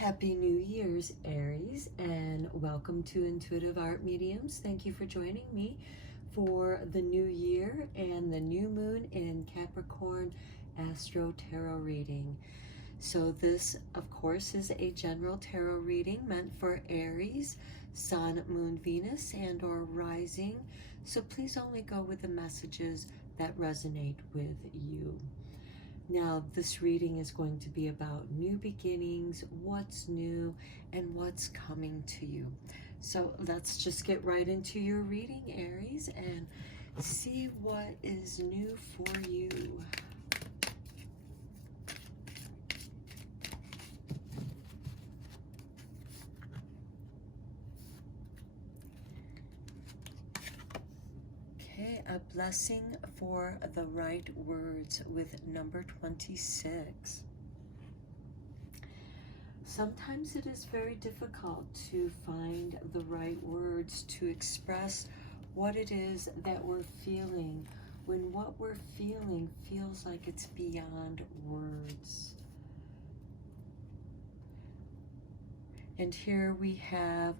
Happy New Year's, Aries, and welcome to Intuitive Art Mediums. Thank you for joining me for the new year and the new moon in Capricorn Astro Tarot Reading. So this, of course, is a general tarot reading meant for Aries, Sun, Moon, Venus, and or Rising. So please only go with the messages that resonate with you. Now, this reading is going to be about new beginnings, what's new, and what's coming to you. So let's just get right into your reading, Aries, and see what is new for you. Okay, a blessing for the right words with number 26. Sometimes it is very difficult to find the right words to express what it is that we're feeling when what we're feeling feels like it's beyond words. And here we have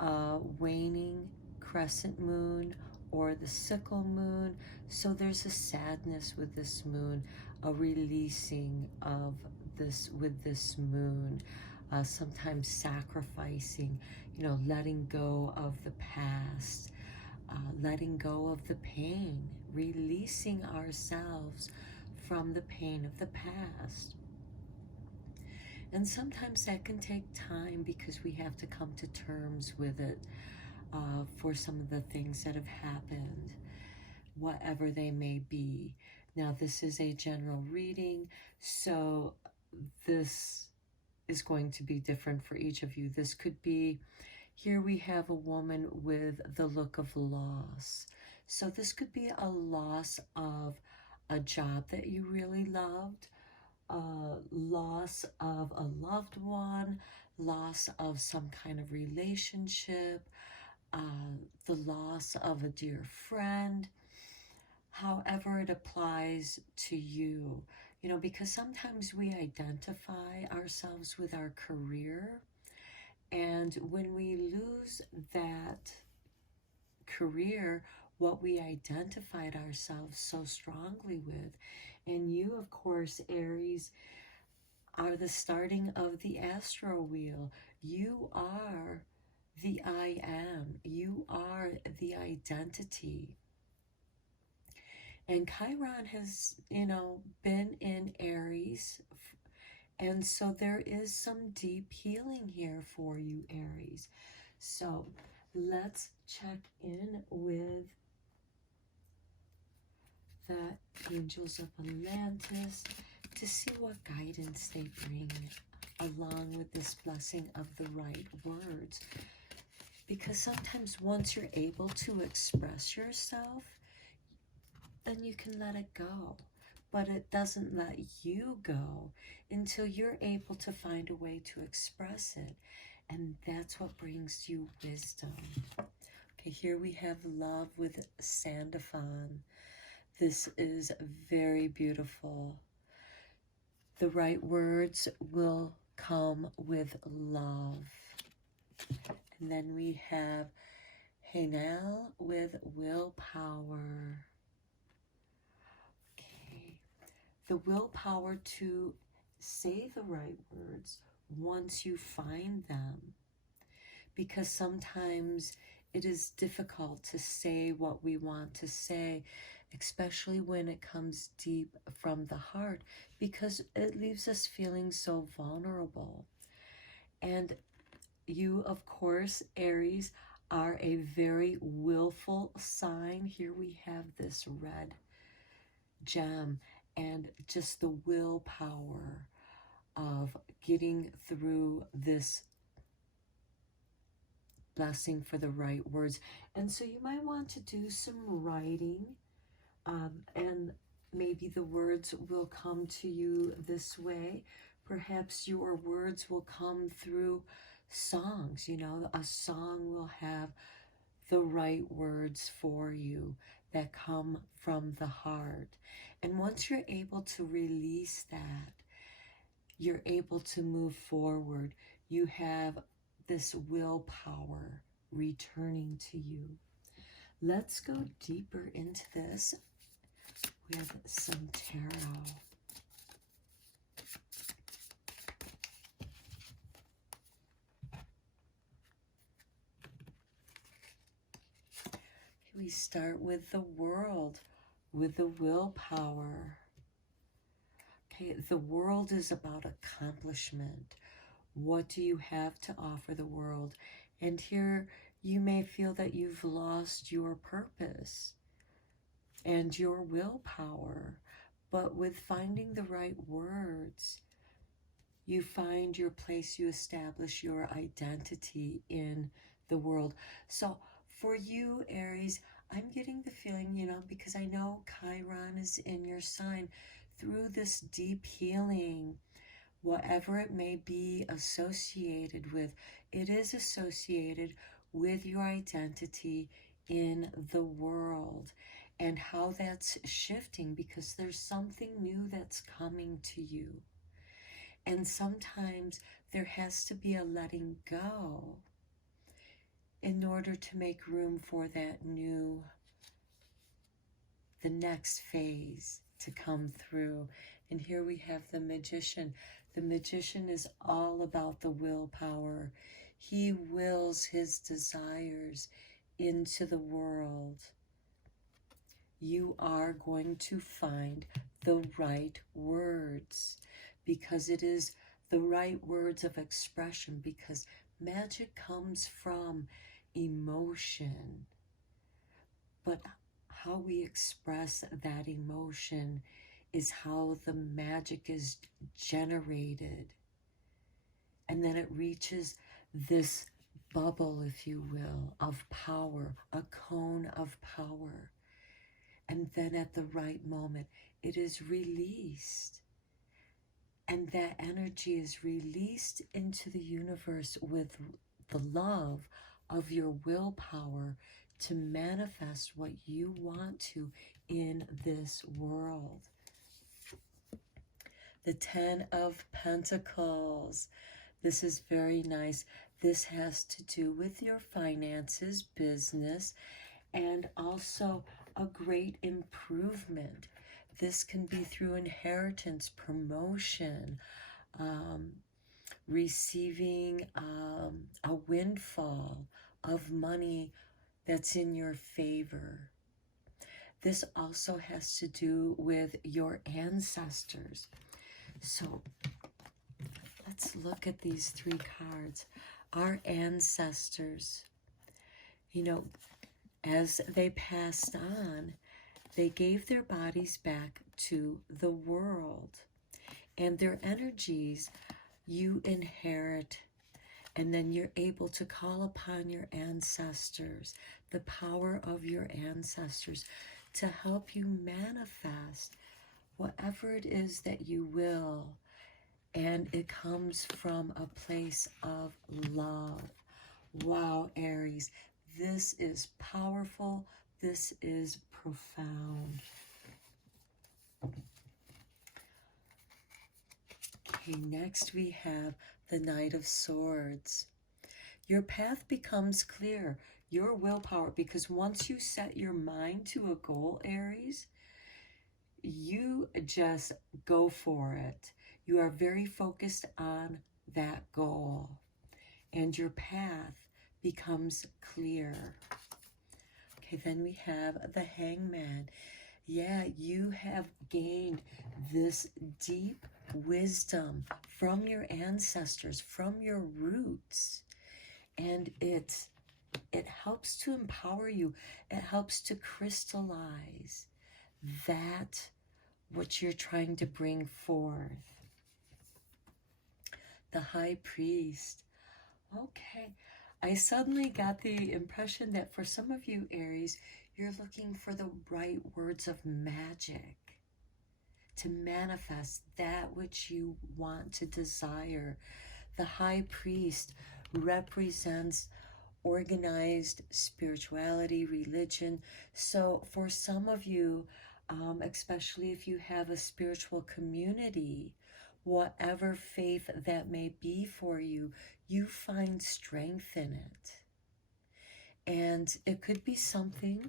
a waning crescent moon or the sickle moon. So there's a sadness with this moon, a releasing of this with this moon. Sometimes sacrificing, letting go of the past, letting go of the pain, releasing ourselves from the pain of the past. And sometimes that can take time because we have to come to terms with it for some of the things that have happened, whatever they may be. Now, this is a general reading, so this is going to be different for each of you. This could be, here we have a woman with the look of loss. So this could be a loss of a job that you really loved, loss of a loved one, loss of some kind of relationship, the loss of a dear friend, however it applies to you. Because sometimes we identify ourselves with our career, and when we lose that career, what we identified ourselves so strongly with, and you, of course, Aries, are the starting of the astro wheel. You are the I am. You are the identity. And Chiron has, been in Aries. And so there is some deep healing here for you, Aries. So let's check in with the angels of Atlantis to see what guidance they bring along with this blessing of the right words. Because sometimes once you're able to express yourself, then you can let it go. But it doesn't let you go until you're able to find a way to express it. And that's what brings you wisdom. Okay, here we have love with Sandalphon. This is very beautiful. The right words will come with love. And then we have Hangman with willpower. The willpower to say the right words once you find them. Because sometimes it is difficult to say what we want to say, especially when it comes deep from the heart, because it leaves us feeling so vulnerable. And you, of course, Aries, are a very willful sign. Here we have this red gem. And just the willpower of getting through this blessing for the right words. And so you might want to do some writing, and maybe the words will come to you this way. Perhaps your words will come through songs. A song will have the right words for you that come from the heart. And once you're able to release that, you're able to move forward. You have this willpower returning to you. Let's go deeper into this with some tarot. We start with the World, with the willpower. Okay, the World is about accomplishment. What do you have to offer the world? And here you may feel that you've lost your purpose and your willpower. But with finding the right words, you find your place, you establish your identity in the world. So for you, Aries, I'm getting the feeling, because I know Chiron is in your sign, through this deep healing, whatever it may be associated with, it is associated with your identity in the world and how that's shifting, because there's something new that's coming to you. And sometimes there has to be a letting go in order to make room for that new, the next phase to come through. And here we have the Magician. The Magician is all about the willpower. He wills his desires into the world. You are going to find the right words, because it is the right words of expression, because magic comes from emotion. But how we express that emotion is how the magic is generated. And then it reaches this bubble, if you will, of power, a cone of power. And then at the right moment, it is released. And that energy is released into the universe with the love of your willpower to manifest what you want to in this world. The Ten of Pentacles. This is very nice. This has to do with your finances, business, and also a great improvement. This can be through inheritance, promotion, receiving a windfall of money that's in your favor. This also has to do with your ancestors. So let's look at these three cards. Our ancestors, as they passed on, they gave their bodies back to the world. And their energies you inherit, and then you're able to call upon your ancestors, the power of your ancestors, to help you manifest whatever it is that you will. And it comes from a place of love. Wow, Aries, this is powerful. This is profound. Okay, next we have the Knight of Swords. Your path becomes clear, your willpower, because once you set your mind to a goal, Aries, you just go for it. You are very focused on that goal, and your path becomes clear. Okay, then we have the Hangman. Yeah, you have gained this deep wisdom from your ancestors, from your roots, and it helps to empower you. It helps to crystallize that what you're trying to bring forth. The High Priest. Okay, I suddenly got the impression that for some of you, Aries, you're looking for the right words of magic to manifest that which you want to desire. The High Priest represents organized spirituality, religion. So for some of you, especially if you have a spiritual community, whatever faith that may be for you, you find strength in it. And it could be something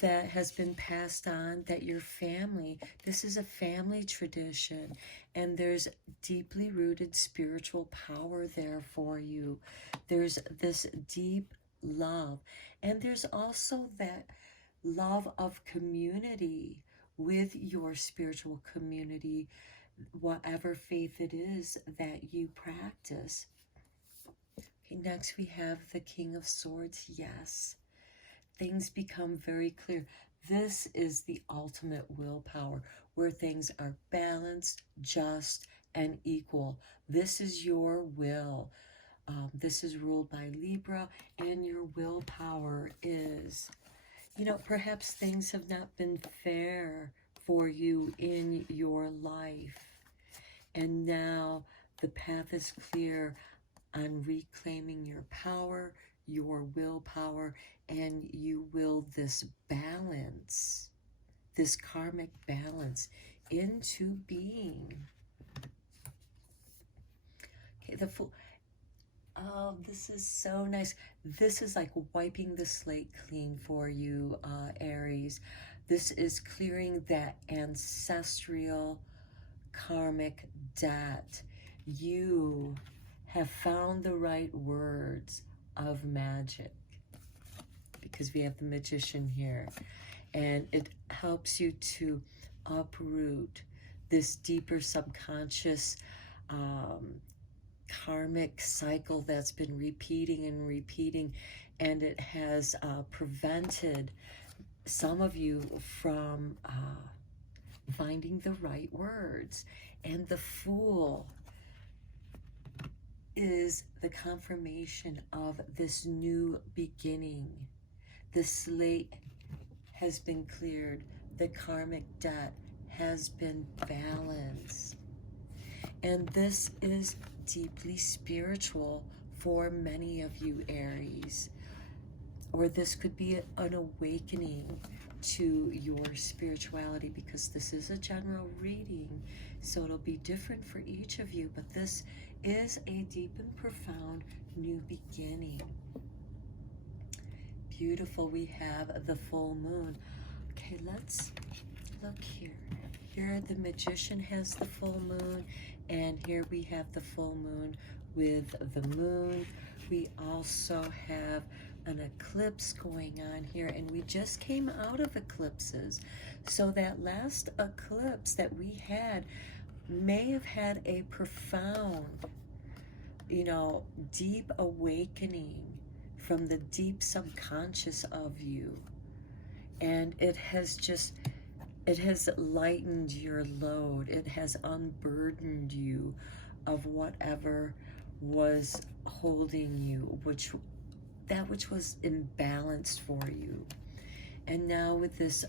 that has been passed on, that your family, this is a family tradition, and there's deeply rooted spiritual power there for you. There's this deep love, and there's also that love of community with your spiritual community, whatever faith it is that you practice. Okay, next we have the King of Swords. Yes, things become very clear. This is the ultimate willpower, where things are balanced, just, and equal. This is your will. This is ruled by Libra, and your willpower is, you know, perhaps things have not been fair for you in your life. And now the path is clear on reclaiming your power, your willpower, and you will this balance, this karmic balance into being. Okay, the Fool. Oh, this is so nice. This is like wiping the slate clean for you, Aries. This is clearing that ancestral karmic debt. You have found the right words of magic, because we have the Magician here, and it helps you to uproot this deeper subconscious karmic cycle that's been repeating and repeating, and it has prevented some of you from finding the right words. And the Fool is the confirmation of this new beginning. The slate has been cleared. The karmic debt has been balanced. And this is deeply spiritual for many of you, Aries. Or this could be an awakening to your spirituality, because this is a general reading, so it'll be different for each of you, but this is a deep and profound new beginning. Beautiful. We have the full moon. Okay, let's look here. Here the Magician has the full moon, and here we have the full moon with the moon. We also have an eclipse going on here, and we just came out of eclipses. So that last eclipse that we had may have had a profound, you know, deep awakening from the deep subconscious of you. And it has just, it has lightened your load. It has unburdened you of whatever was holding you, that which was imbalanced for you. And now with this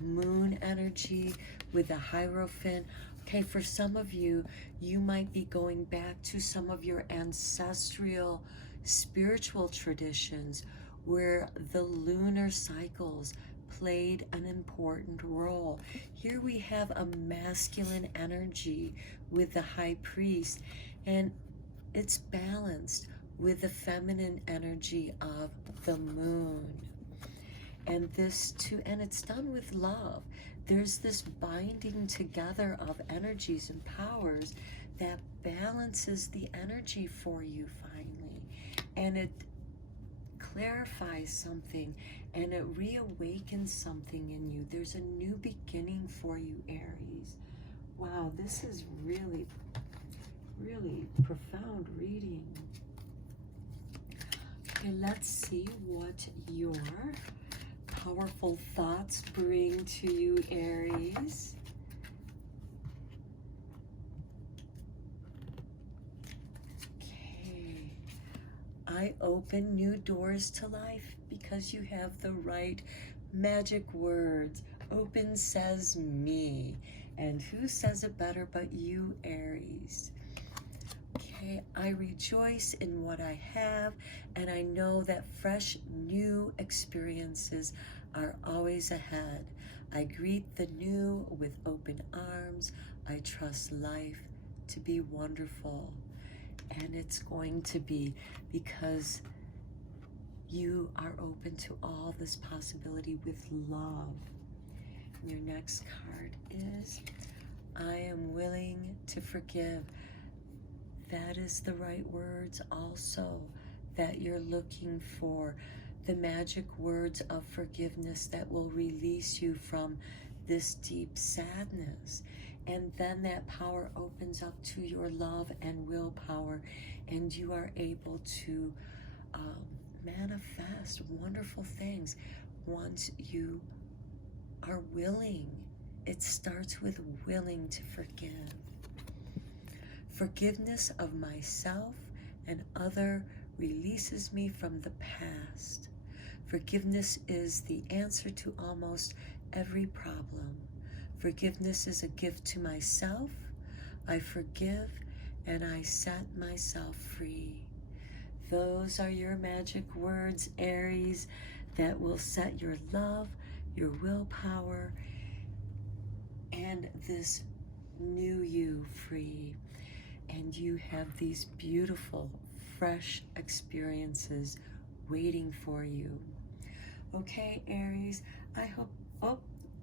moon energy, with the Hierophant, okay, for some of you, you might be going back to some of your ancestral spiritual traditions where the lunar cycles played an important role. Here we have a masculine energy with the High Priest, and it's balanced with the feminine energy of the moon. And this too, and it's done with love. There's this binding together of energies and powers that balances the energy for you finally. And it clarifies something, and it reawakens something in you. There's a new beginning for you, Aries. Wow, this is really, really profound reading. Okay, let's see what your powerful thoughts bring to you, Aries. Okay. I open new doors to life because you have the right magic words. Open says me. And who says it better but you, Aries? Okay, I rejoice in what I have, and I know that fresh new experiences are always ahead. I greet the new with open arms. I trust life to be wonderful. And it's going to be, because you are open to all this possibility with love. Your next card is, I am willing to forgive. That is the right words also that you're looking for. The magic words of forgiveness that will release you from this deep sadness. And then that power opens up to your love and willpower, and you are able to manifest wonderful things once you are willing. It starts with willing to forgive. Forgiveness of myself and other releases me from the past. Forgiveness is the answer to almost every problem. Forgiveness is a gift to myself. I forgive and I set myself free. Those are your magic words, Aries, that will set your love, your willpower, and this new you free. And you have these beautiful, fresh experiences waiting for you. Okay, Aries, I hope, oh,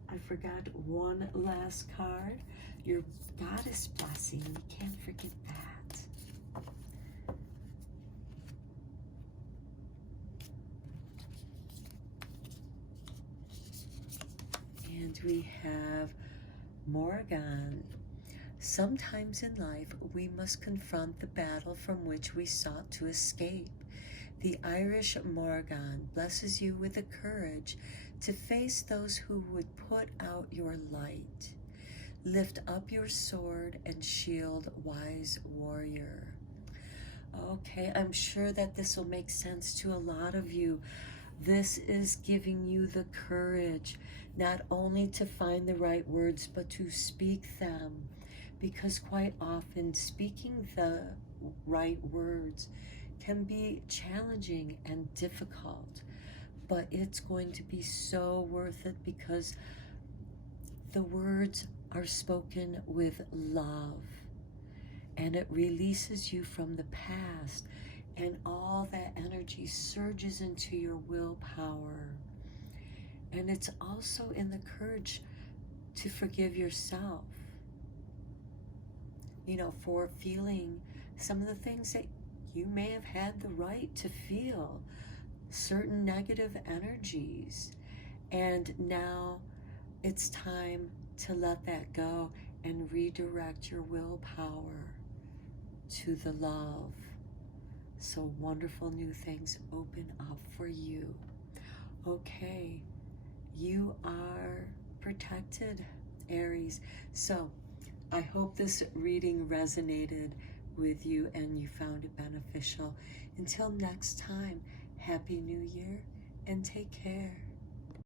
I forgot one last card. Your goddess blessing, you can't forget that. And we have Morgan. Sometimes in life, we must confront the battle from which we sought to escape. The Irish Morgan blesses you with the courage to face those who would put out your light. Lift up your sword and shield, wise warrior. Okay, I'm sure that this will make sense to a lot of you. This is giving you the courage not only to find the right words, but to speak them. Because quite often speaking the right words can be challenging and difficult, but it's going to be so worth it, because the words are spoken with love, and it releases you from the past, and all that energy surges into your willpower. And it's also in the courage to forgive yourself, you know, for feeling some of the things that you may have had the right to feel, certain negative energies. And now it's time to let that go and redirect your willpower to the love. So wonderful new things open up for you. Okay, you are protected, Aries. So I hope this reading resonated with you and you found it beneficial. Until next time, Happy New Year and take care.